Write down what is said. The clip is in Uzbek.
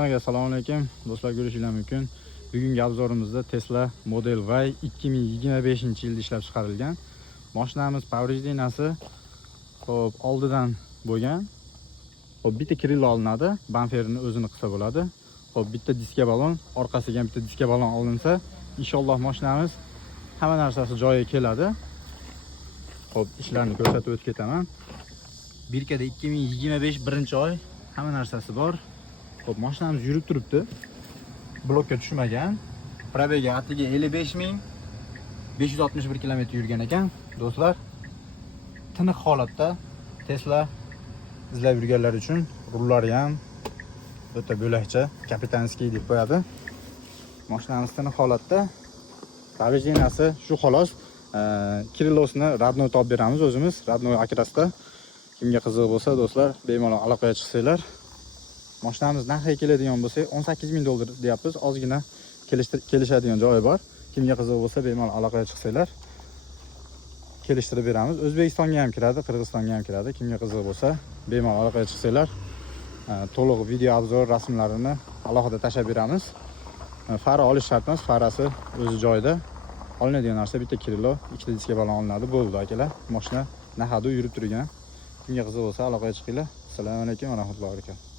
Assalomu alaykum do'stlar, ko'rishingiz mumkin. Bugungi obzorimizda Tesla Model Y 2025-yilda ishlab chiqarilgan. Mashinamiz поврежденияsi xo'p oldidan bo'lgan. Xo'p bitta krilo olinadi, bamperini o'zini qilsa bo'ladi. Xo'p bitta diska balon, orqasiga ham bitta diska balon olinsa, inshaalloh mashinamiz hamma narsasi joyiga keladi. Xo'p, ishlarni ko'rsatib o'tib ketaman. Birkada 2025 birinchi-oy, hamma narsasi bor. Xo'p, mashinamiz yurib turibdi. Blokka tushmagan. Probegi atligi 55.561 km yurgan ekan. Do'stlar, tiniq holatda Tesla izlab yurganlar uchun rullari ham o'ta bo'lakcha, kapitanskiy deb qo'yadi. Mashinamiz tiniq holatda. Поврежденияsi shu xolos. Kirilosni radnoy topib beramiz o'zimiz, radnoy akrasda. Kimga qiziq bo'lsa, do'stlar, bemalol aloqaga chiqsanglar. Mashinamiz narxiga keladigan bo'lsa, $18,000 deyapmiz. Ozgina kelishadigan joyi bor. Kimga qiziq bo'lsa, bemalol aloqaga chiqsanglar, kelishtirib beramiz. O'zbekistonga ham kiradi, Qirg'izistonga ham kiradi. Kimga qiziq bo'lsa, bemalol aloqaga chiqsanglar, to'liq video obzor rasmlarini alohida tashab beramiz. Fara olish shart emas, farasi o'zi joyida. Olinadigan narsa bitta krilo, ikkita diska balon olinadi. Bo'ldi akalar. Mashina nahadu yurib turgan. Kimga qiziq bo'lsa, aloqaga chiqinglar. Assalomu alaykum va rahmatullohi va barakatuh.